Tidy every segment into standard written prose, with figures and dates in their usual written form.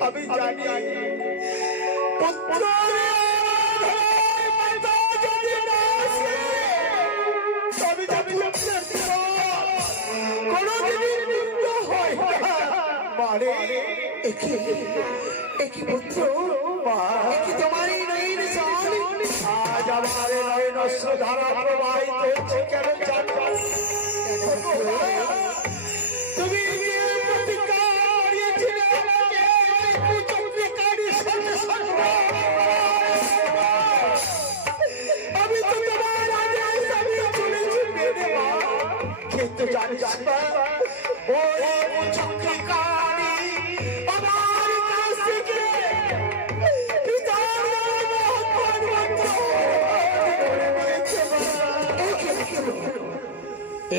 আমি জানি পুত্র পুত্র তোমারই নয়ন আজ আমার নয়ন ধারা প্রবাহিত হচ্ছে কেন তুমি আমি তো তোমার আগে আমি চলেছি মেরে মা কিন্তু জানিস না ওই চক্রিকারী আমার কাছ থেকে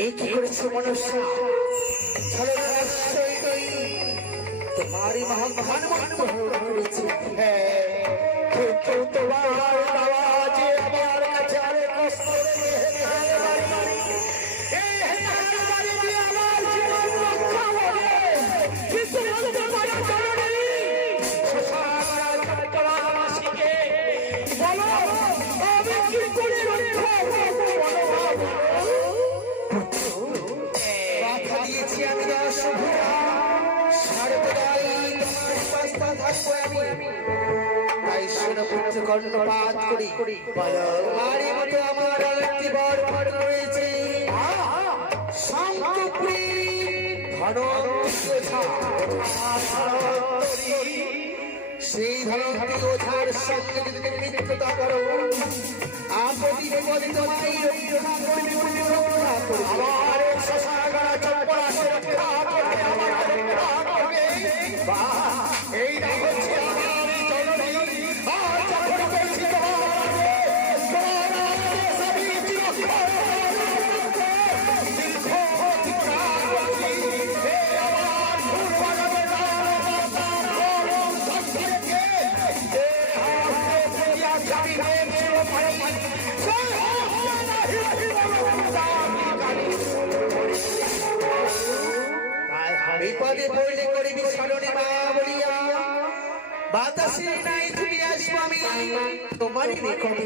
এই কি করেছে মনুষ্য তোমারই মহান মন্ত্র করেছে কিন্তু তোমার আওয়াজে আমার কাছে আরে কষ্ট কর্ণপাত করি বাড়ি মতো আমার আরেকটি বর রয়েছে সেই ধরনের ওঝার সঙ্গে যদি তুমি মিত্রতা করো আপনি বিপদে তোমায় রক্ষা করবে আমার শশাগারা চম্পা রক্ষা করবে আমার রক্ষা করবে এই না হচ্ছে বিপদে পড়লে করিবি স্মরণে মা বলিয়া বাতাসে নাই ছুটি আসবো আমি তোমারই নিকটে